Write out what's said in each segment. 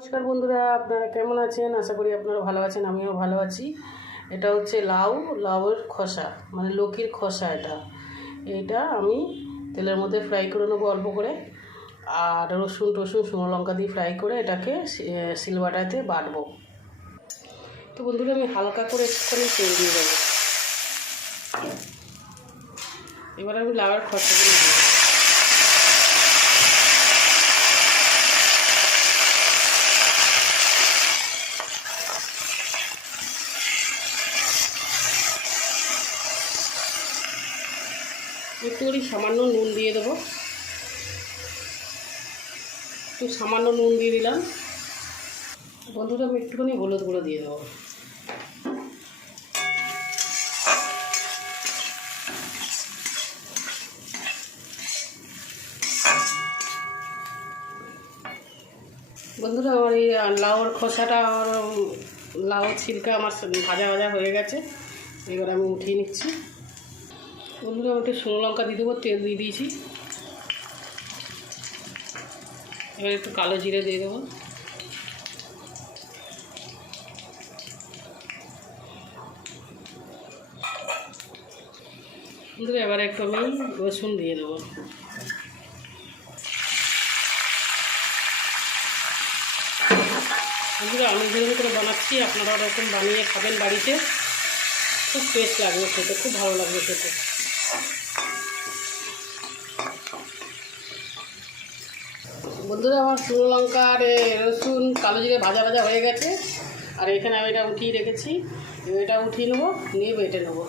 নমস্কার বন্ধুরা, আপনারা কেমন আছেন? আশা করি আপনারা ভালো আছেন, আমিও ভালো আছি। এটা হচ্ছে লাউয়ের খোসা, মানে লৌকির খোসা। এইটা আমি তেলের মধ্যে ফ্রাই করে নেবো অল্প করে, আর রসুন শুকনো লঙ্কা দিয়ে ফ্রাই করে এটাকে শিলবাটাতে বাটবো। তো বন্ধুরা, আমি হালকা করে একটুখানি তেল দিয়ে দেবো। এবার আমি লাউয়ের খোসাগুলো দিয়ে দেবো। একটুখানি সামান্য নুন দিয়ে দেবো, একটু সামান্য নুন দিয়ে দিলাম। বন্ধুরা, আমি একটুখানি হলুদ গুঁড়ো দিয়ে দেবো। বন্ধুরা, আমার এই লাউয়ের খোসাটা, লাউয়ের ছিলকা আমার ভাজা হয়ে গেছে। এবার আমি উঠিয়ে নিচ্ছি। বন্ধুরা, আমি একটু শুকনো লঙ্কা দিয়ে দেবো, তেল দিয়ে দিয়েছি। এবার একটু কালো জিরে দিয়ে দেবো। বন্ধুরা, এবার একটু আমি রসুন দিয়ে দেবো। বন্ধুরা, আমি যেরকম করে বানাচ্ছি আপনারা ওরকম বানিয়ে খাবেন বাড়িতে, খুব টেস্ট লাগবে খেতে, খুব ভালো লাগবে খেতে। বন্ধুরা, আমার শুকনো লঙ্কা আর রসুন কালো জিরে ভাজা হয়ে গেছে। আর এখানে আমি এটা উঠিয়ে রেখেছি, এটা উঠিয়ে নেবো, নিয়ে বেটে নেবো।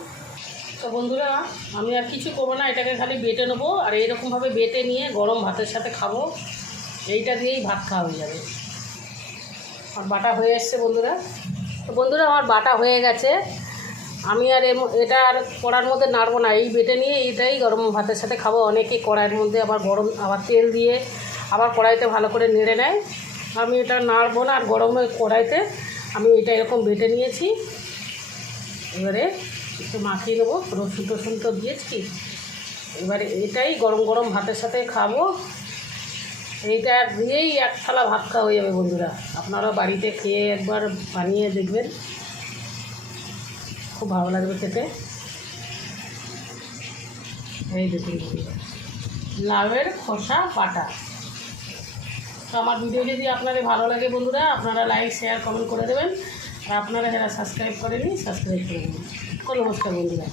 তো বন্ধুরা, আমি আর কিছু করবো না, এটাকে খালি বেটে নেবো। আর এইরকমভাবে বেটে নিয়ে গরম ভাতের সাথে খাবো। এইটা দিয়েই ভাত খাওয়া হয়ে যাবে। আর বাটা হয়ে এসছে বন্ধুরা। তো বন্ধুরা, আমার বাটা হয়ে গেছে। আমি আর এটা আর কড়ার মধ্যে নাড়বো না, এই বেটে নিয়ে এইটাই গরম ভাতের সাথে খাবো। অনেকে কড়াইয়ের মধ্যে আবার তেল দিয়ে আবার কড়াইতে ভালো করে নেড়ে নেয়। আমি এটা নাড়বো না, আর গরমের কড়াইতে আমি এটা এরকম বেটে নিয়েছি। এবারে একটু মাখিয়ে নেবো, রসুন তো দিয়েছি। এবারে এটাই গরম ভাতের সাথে খাবো। এইটা দিয়েই এক থালা ভাত খাওয়া হয়ে যাবে। বন্ধুরা, আপনারা বাড়িতে খেয়ে একবার বানিয়ে দেখবেন, খুব ভালো লাগবে খেতে। এই দেখুন বন্ধুরা, লাউয়ের খোসা বাটা। তো আমার ভিডিও যদি আপনাদের ভালো লাগে বন্ধুরা, আপনারা লাইক শেয়ার কমেন্ট করে দেবেন। আর আপনারা যারা সাবস্ক্রাইব করেনি, সাবস্ক্রাইব করে দেবেন। নমস্কার বন্ধুরা।